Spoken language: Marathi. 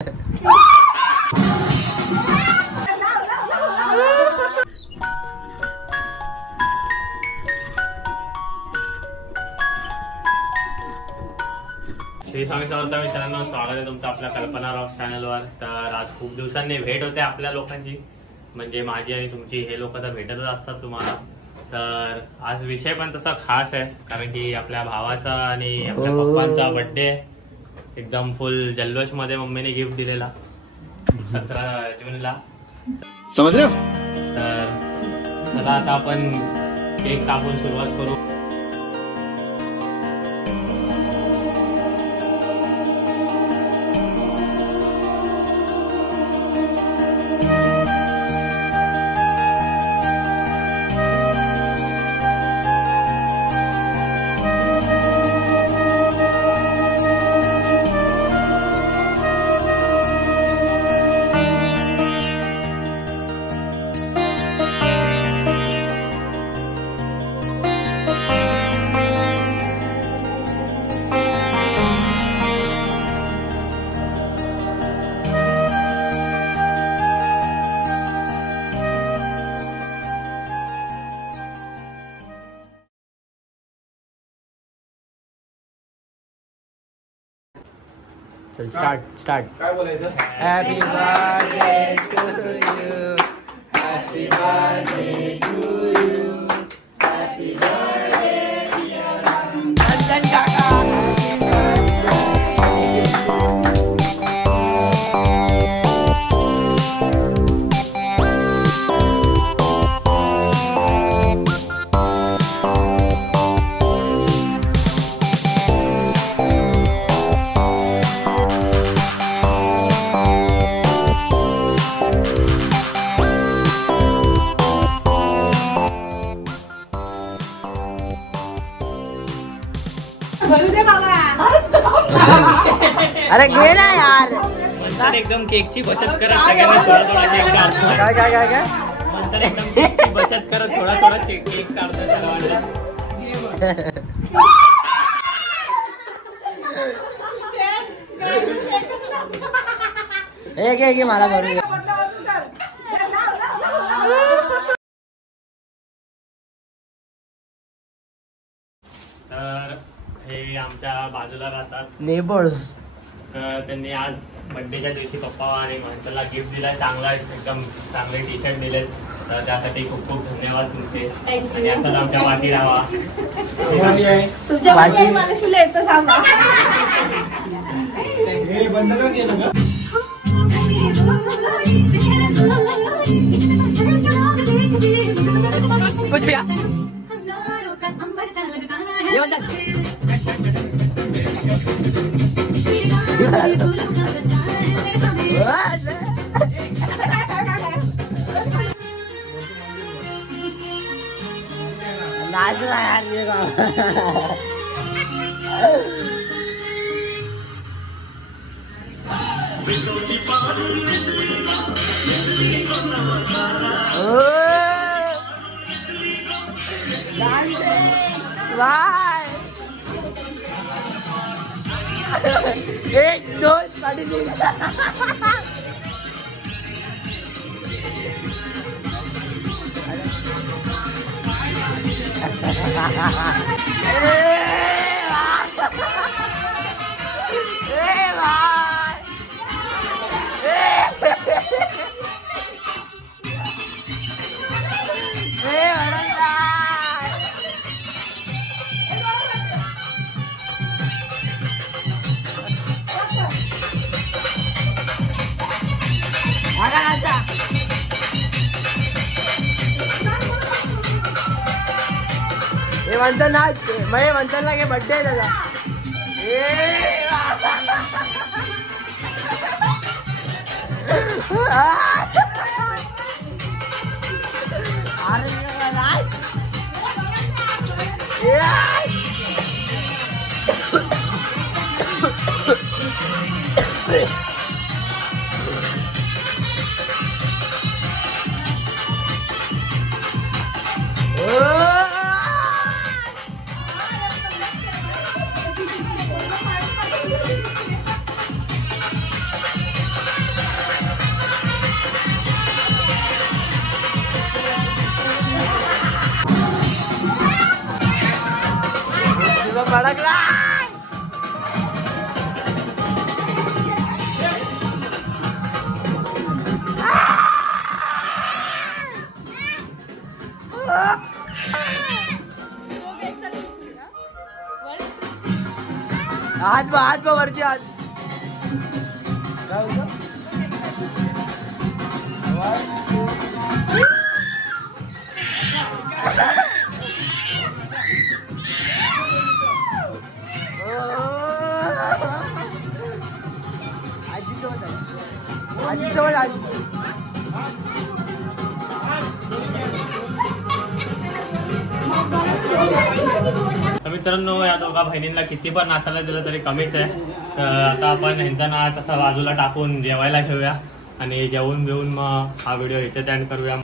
श्री स्वामी समर्थ मित्रांनो, स्वागत आहे तुमचं आपल्या कल्पना रॉक चॅनलवर. तर आज खूप दिवसांनी भेट होते आपल्या लोकांची, म्हणजे माझी आणि तुमची. हे लोक तर भेटतच असतात तुम्हाला. तर आज विषय पण तसा खास आहे, कारण की आपल्या भावाचा आणि आपल्या पप्पांचा बर्थडे. एकदम फुल जल्लोष मध्ये मम्मीने गिफ्ट दिलेला 17 जूनला, समझ रहे हो. तर चला आता आपण केक कापून सुरुवात करू. स्टार्ट. काय बोलायचं? Happy birthday to you, happy birthday to you, happy birthday dear Nandan काका. अरे घे ना यार. म्हणतात एकदम केकची बचत करत सगळ्यांना थोडा केक काढतो. काय म्हणतात एकदम केकची बचत करत थोडा केक काढतो सर्वांना. घे मला भरून घे. तर हे आमच्या बाजूला राहतात नेबर्स. तर त्यांनी आज बर्थडेच्या दिवशी पप्पा आणि त्याला गिफ्ट दिलाय. चांगला एकदम चांगले टी शर्ट दिले. तर त्यासाठी खूप खूप धन्यवाद तुमचे. आणि असंच आमच्या पाठी राहा. तुझ्या मला शिले येतं थांबा. बंद का केलं का? कुछ भी एक दोन साडेतीन. हे म्हणतात ना, म्हणजे म्हणतात ना की बर्थडे आहे त्याचा. भडकला. हात वरची हात. आजीसोबत आजी. तर मित्रांनो या दोघा बहिणींना किती पण नाचायला दिलं तरी कमीच आहे. तर आता आपण ह्यांचा नाच असा बाजूला टाकून जेवायला घेऊया आणि जेवून बिवून मग हा व्हिडिओ इथे एंड करूया.